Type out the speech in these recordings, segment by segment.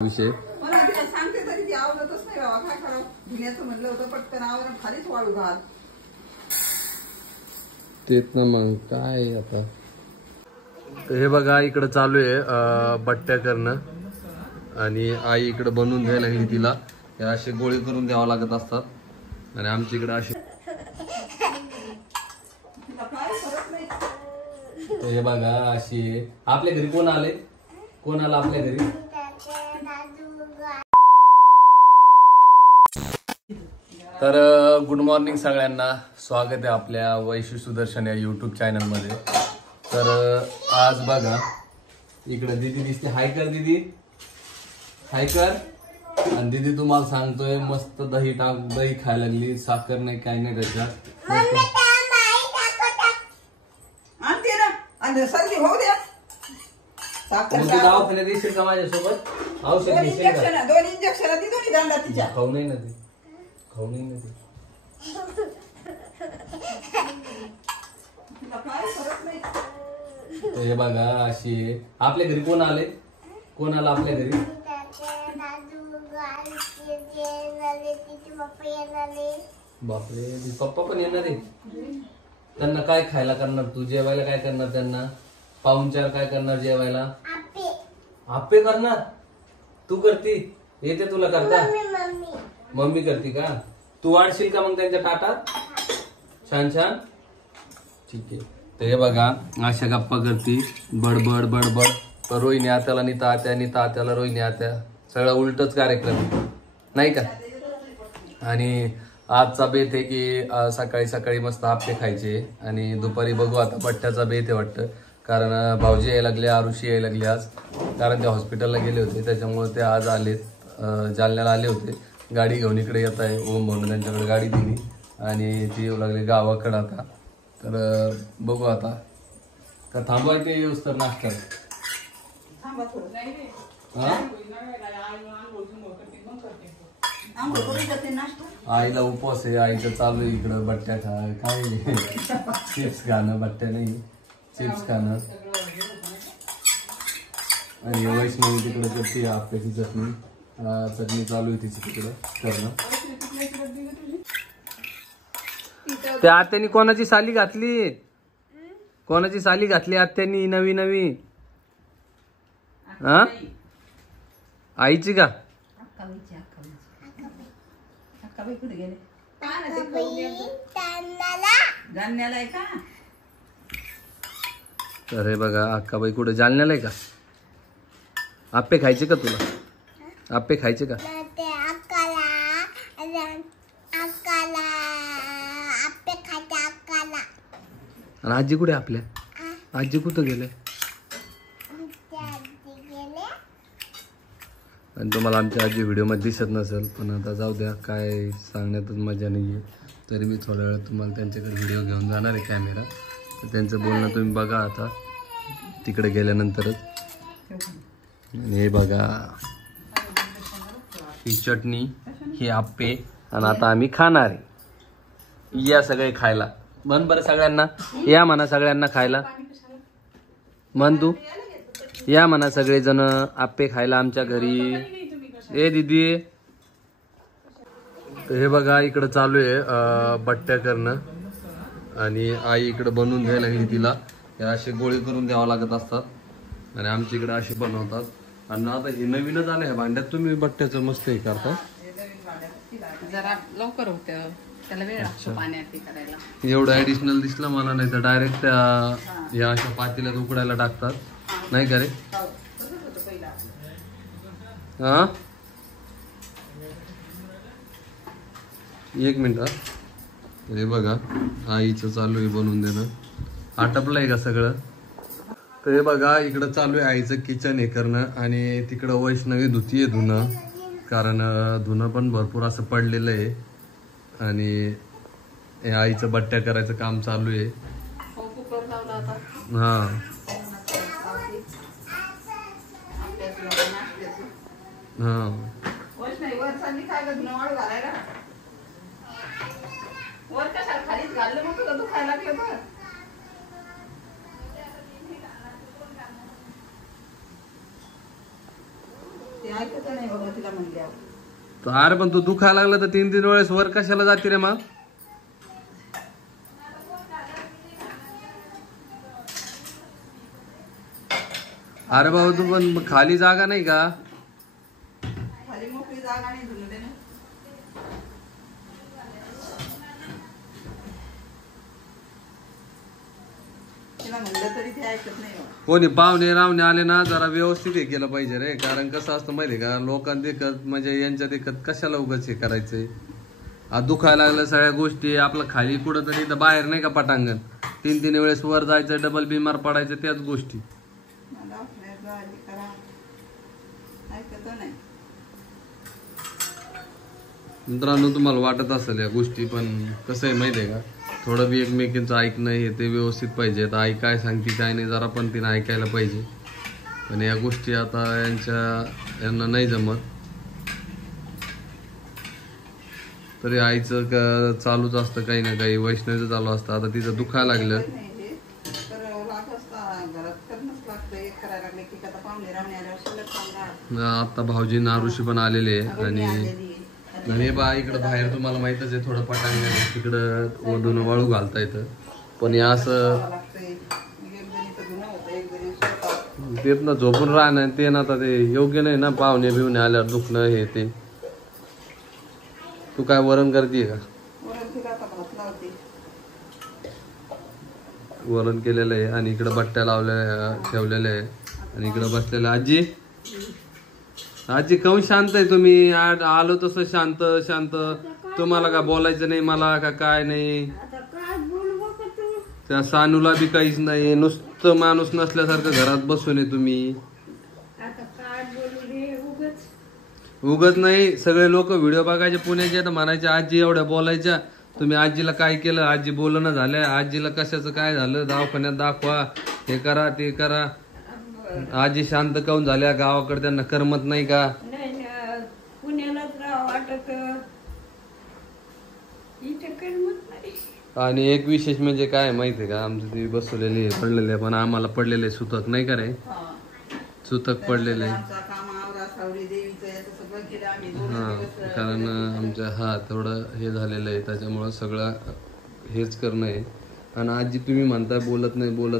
विषय मला तिला सांगते तरी ती आवडतच नाही बाबा. काय करावं, धुण्याचं म्हणलं होतं पटकन आवरण खालीच वाळू घाल. तेच ना मग काय आता. हे बघा इकडं चालू आहे बट्ट्या करणं आणि आई इकडे बनवून द्यायला लागली तिला. हे असे गोळे करून द्यावं लागत असतात आणि आमच्या इकडे असे. हे बघा अशी आपल्या घरी कोण आले, कोण आला आपल्या घरी. तर गुड मॉर्निंग सगळ्यांना, स्वागत आहे आपल्या वैशू सुदर्शन या यूट्यूब चॅनलमध्ये. तर आज बघा इकडे दीदी दिसते. हाय कर दीदी, हाय कर. आणि दीदी तुम्हाला सांगतोय मस्त दही दही खायला लागली. साखर नाही काय नाही त्याच्यात. दवाखान्यात येशील का माझ्यासोबत? औषध घेशील का? 2 इंजेक्शन ती दोन्ही दांडा तिच्या. खाऊ नाही ना ते, खाऊ नाही ना ते. हे बघा अशी आपल्या घरी कोण आले, कोण आला आपल्या घरी. बापरे, पप्पा पण येणार आहे. त्यांना काय खायला करणार तू? जेवायला काय करणार त्यांना? पाहुणचार काय करणार जेवायला? आप्पे करणार. तू करती? येते तुला करता? मम्मी करते का? तू वाढशील का मग त्यांच्या ताटात? छान छान, ठीक आहे. ते बघा अशा गप्पा करती, बडबड बडबड. रोहिणी आत्याला नीता आत्या, नीता आत्याला रोहिणी आत्या. सगळं उलटच कार्यक्रम नाही का. आणि आजचा बेत आहे की सकाळी सकाळी मस्त आप्पे खायचे आणि दुपारी बघू आता बट्ट्याचा बेत आहे वाटतं. कारण भाऊजी यायला लागले, आरुषी यायला लागले आज. कारण ते हॉस्पिटलला गेले होते त्याच्यामुळे ते आज आलेत. जालन्याला आले होते, गाडी घेऊन इकडे येत आहे. ओम भाऊने त्यांच्याकडे गाडी दिली आणि ती येऊ लागली गावाकडं आता. तर बघू आता का थांबवायचे येऊस तर नाश्ता. आईला उपवास आहे, आईचं चालू आहे इकडं बट्ट्या खा काय चिप्स खाणं, बट्ट्या नाही चिप्स खाणं. आणि वैष्णवी तिकडं करते आप्याची चटणी, चटणी चालू आहे तिची तिकडं करणं. त्या आत्यानी कोणाची साली घातली, कोणाची साली घातली आत्यानी नवी नवी? हा आईची का? तर हे बघा अक्काबाई कुठं जालन्याला आहे का? आप्पे खायचे का तुला? आप्पे खायचे का? आणि आजी कुठे आपल्या? आजी कुठं गेले? आणि तुम्हाला आमच्या आजी व्हिडिओमध्ये दिसत नसेल, पण आता जाऊ द्या, काय सांगण्यातच मजा नाही आहे. तरी मी थोड्या वेळात तुम्हाला त्यांच्याकडे व्हिडिओ घेऊन जाणार आहे कॅमेरा. तर त्यांचं बोलणं तुम्ही बघा आता तिकडे गेल्यानंतरच. आणि हे बघा ही चटणी, ही आप्पे, आणि आता आम्ही खाणार आहे. या सगळे खायला म्हण बरं सगळ्यांना, या म्हणा सगळ्यांना खायला म्हण तू. या म्हणा सगळेजण आप्पे खायला आमच्या घरी. ए दीदी, हे बघा इकडं चालू आहे बट्ट्या करणं आणि आई इकडे बनवून द्यायला लागली तिला. हे असे गोळे करून द्यावं लागत असतात आणि आमच्या इकडे असे बनवतात. आणि आता हे नवीनच आलं ह्या भांड्यात तुम्ही बट्ट्याचं मस्त हे करता. जरा लवकर होतं, त्याला वेळ लागतो पाण्यात करायला. एवढं ऍडिशनल दिसलं मला, नाही तर डायरेक्ट या अशा पातेल्यात उकडायला टाकतात नाही का रे? हा एक मिनिट. हे बघा आईचं चालू आहे बनवून देणं. आटपलंय का सगळं? तर हे बघा इकडं चालू आहे आईचं किचन हे करणं आणि तिकडं वैष्णवी धुतीये धुणं. कारण धुणं पण भरपूर असं पडलेलं आहे आणि हे आईचं बट्ट्या करायचं काम चालू आहे. हा हा ऐकत नाही बाबा तिला म्हणल्यावर. तर अरे पण तू दुखायला लागला तर 3-3 वेळेस वर कशाला जाते रे मग? अरे बाबा तू पण खाली जागा नाही का? खाली मोकळी जागा नाही धुणं त्याने. तिला म्हणलं तरी ते ऐकत नाही बाबा. कोणी पाहुणे रावणे आले ना जरा व्यवस्थित हे केलं पाहिजे रे. कारण कसं असतं माहितीये का, लोकांना देखत म्हणजे यांच्या देखत कशाला उगाच हे करायचंय. आज दुखायला लागलं सगळ्या गोष्टी आपलं खाली कुठं तरी बाहेर नाही का पटांगण 3-3 वेळेस वर जायचं डबल बिमार पडायचं त्याच गोष्टी. दवाखान्यात जा, हे करा. ऐकत नाही. मित्रांनो तुम्हाला वाटत असेल या गोष्टी, पण कसं आहे माहितीये का, थोडं बी एकमेकींचं ऐकणं हे ते व्यवस्थित पाहिजे. आता आई काय सांगते काय नाही जरा पण तिने ऐकायला पाहिजे. पण या गोष्टी आता यांना नाही जमत. तरी आईचं चालूच असतं काही ना काही. वैष्णवीचं चालू असतं. आता तिचं दुखायला लागलं नाही हे. तर लागत असता घरात करणंच लागतं. एक करायला लागले की आता पाहुणे रावणे आल्यावर शिल्लक सांगा. आता भाऊजी नारुशी पण आलेले आहे. मी आणि आलेली. बा इकडं बाहेर तुम्हाला माहितच आहे थोडं पटांगण तिकडं ओढून वाळू घालता येतं. पण हे असं लागतंय. एक जणीचं धुणं होतं, एक जणी स्वयंपाक. तेच ना झोपून राहणं ते ना आता ते योग्य नाही ना. पाहुणे बिवणे आल्यावर दुखणं हे ते. तू काय वरण करतीये का? वरण तिला आता भात लावते. वरण केलेलं आहे आणि इकडं बट्ट्या लावलेल्या ठेवलेल्या आहे. आणि इकडं बसलेलं आजी. आजी काहून शांत आहे तुम्ही? आलो तसं शांत शांत. तुम्हाला का बोलायचं नाही मला का काय नाही? त्या सानूला बी काहीच नाही. नुसतं माणूस नसल्यासारखं घरात बसून आहे तुम्ही. उगत नाही. सगळे लोक व्हिडिओ बघायचे पुण्याचे तर म्हणायचे आजी एवढ्या बोलायच्या. तुम्ही आजीला काय केलं? आजी बोलणं झालंय. आजीला कशाचं काय झालं? दवाखान्यात दाखवा. हे करा ते करा. आजी शांत काऊन झाल्या? गावाकडे त्यांना करमत नाही का? पुण्यालाच राहावं वाटत. इथे करमत नाही. आणि एक विशेष म्हणजे काय माहितीये का, आमचं ती बसवलेली आहे पडलेले पण आम्हाला पडलेले सुतक नाही का रे? सुतक पडलेले. हा कारण आमच्या थोडं हे झालेलं आहे त्याच्यामुळं सगळं हेच करणं आहे. आणि आजी तुम्ही म्हणताय बोलत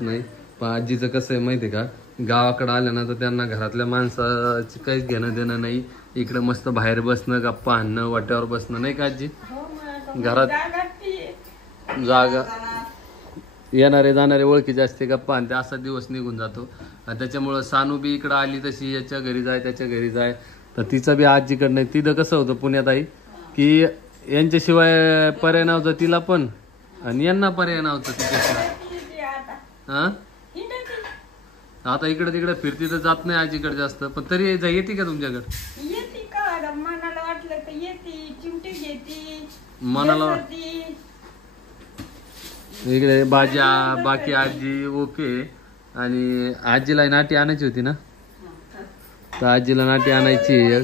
नाही पण आजीचं कसं आहे माहितीये का, गावाकडे आल्या ना तर त्यांना घरातल्या माणसाची काहीच घेणं देणं नाही. इकडे मस्त बाहेर बसणं, गप्पा हाणणं, वाट्यावर बसणं नाही का आजी? घरात जागा येणारे जाणारे ओळखी जास्त गप्पा आणि असा दिवस निघून जातो. आणि त्याच्यामुळं सानू बी इकडं आली तशी याच्या घरी जाय त्याच्या घरी जाय तर तिचं बी आजीकडं नाही. तिथं कसं होतं पुण्यात आई की यांच्याशिवाय पर्याय नव्हतं तिला पण आणि यांना पर्याय नव्हतं तिच्याशिवाय. हा आता इकडे तिकडे फिरती तर जात नाही आजीकडे जास्त. पण तरी येते का तुमच्याकडे? येते का मनाला वाटलं तर येते. चिमटी घेते मनाला इकडे बाकी आजी ओके. आणि आजीला नाटी आणायची होती ना तर आजीला नाटी आणायची.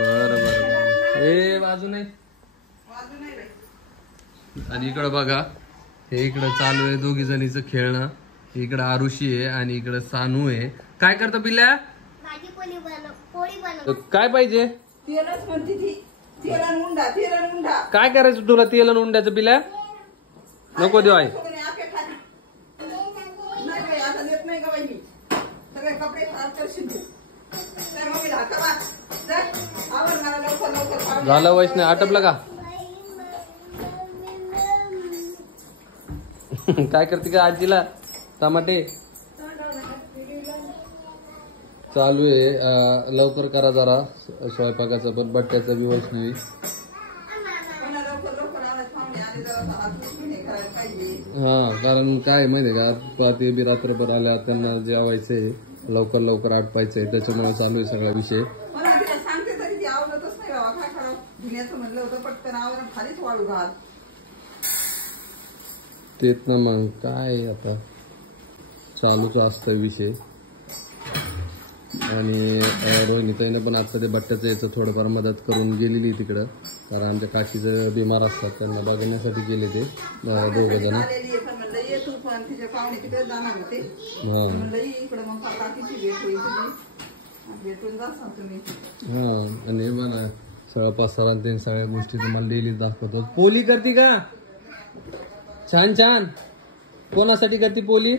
बरं ए वाजू नाही. आणि इकडं बघा हे इकडं चालू आहे दोघी जणीचं खेळणं. इकडं आरुषी आहे आणि इकडं सानू आहे. काय करतो पिल्ल्या? काय पाहिजे? तेलच म्हणते ती. तेलन उंडा. काय करायचं तुला तेल आणि उंड्याचं पिल्ल्या? नको देऊ आहे. नाही आता देत नाही का बाई मी. सगळे कपडे खराब करशील तू. झालं वैष्णव आटपलं का? काय करते का आजीला? टमाटे चालू आहे. लवकर करा जरा स्वयंपाकाचं पण बट्ट्याचं बी वैष्णवी. हा कारण काय माहितीये का ते बी रात्रभर आल्या त्यांना जेवायचंय लवकर आटपायचंय त्याच्यामुळे चालू आहे सगळा विषय. सांगते तरी ती आवडतच नाही बाबा. काय करावं? धुण्याचं म्हणलं होतं पटकन आवरण खालीच वाळू घाल. तेच ना मग काय आता चालूच असतं विषय. आणि रोहिणीताईने पण आता ते बट्ट्याचं याचं थोडंफार मदत करून गेलेली तिकडं. कारण आमच्या काकीचं बिमार असतात त्यांना बघण्यासाठी गेले ते दोघं जण. म्हणलं ये तू पण आणि तिच्या पाहुणे तिकडे जाणार होते हा म्हणलं इकडे मग काकीची भेट होईल तुझी भेटून जासाल तुम्ही. हा आणि म्हणा सगळं पसारा ते सगळ्या गोष्टी तुम्हाला डेली दाखवतो. पोली करते का? छान छान. कोणासाठी करते पोली?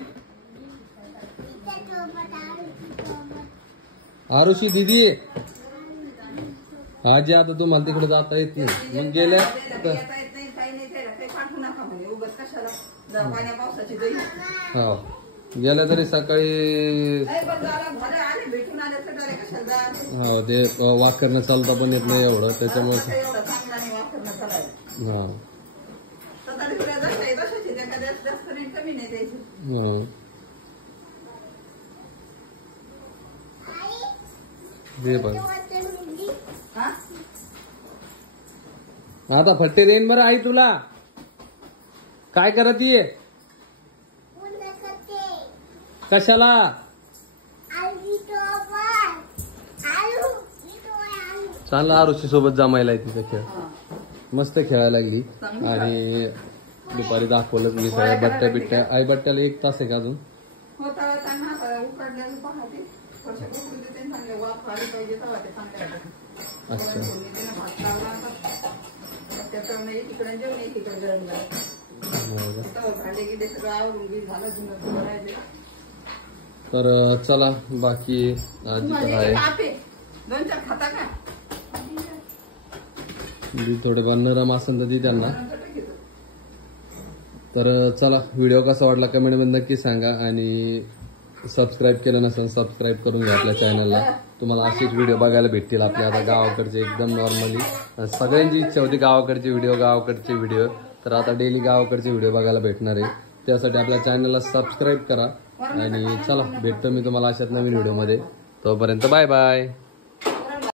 आरुषी दिदी. आजी आता तुम्हाला तिकडे जाता येत नाही मग गेल्या येता येत नाही काही नाही त्याला काही पाठवू नका म्हणे उगाच कशाला पाण्या पावसाची दही. हा गेल्या तरी सकाळी आले भेटून आले तर कशाला जायचं. हा ते वाक करणं चालता पण येत नाही एवढं त्याच्यामुळे. एवढा चांगला नाही वापरणं चालायला. हा स्वतः तिकडे जशाही तशाची त्या जास्त रेट कमी नाही द्यायची. हा दे पण हा आता फट्टे देईन बरं आई तुला. काय करत ये? कशाला? चांगला आरुषी सोबत जमायला आहे तिचा खेळ. मस्त खेळायला लागली आणि दुपारी दाखवलंच मी सगळ्या बट्ट्या बिट्ट्या. आई बट्ट्याला 1 तास आहे का अजून? होता त्यांना उकडलेलं पाहते कशा उकडून देते चांगले वाफ आली पाहिजे तेव्हा ते चांगले वाटत. अच्छा भात लावला त्याचं नाही तिकडे जेवण एकीकडे गरम झालं भांडे गेले सगळं आवरून गी झालं जुनं भरायचे. तर चला बाकी आजी तर आहे 2-4 खाता का थोडे नरम असेल तर दी त्यांना. तर चला व्हिडिओ कसा वाटला कमेंट मध्ये नक्की सांगा आणि सबस्क्राईब केलं नसेल सबस्क्राईब करून घ्या आपल्या चॅनलला. तुम्हाला असेच व्हिडिओ बघायला भेटतील आपल्या आता गावाकडचे एकदम नॉर्मली. सगळ्यांची इच्छा होती गावाकडचे व्हिडिओ तर आता डेली गावाकडचे व्हिडिओ बघायला भेटणार आहे. त्यासाठी आपल्या चॅनलला सबस्क्राईब करा आणि चला भेटतो मी तुम्हाला अशाच नवीन व्हिडिओमध्ये. तोपर्यंत बाय बाय.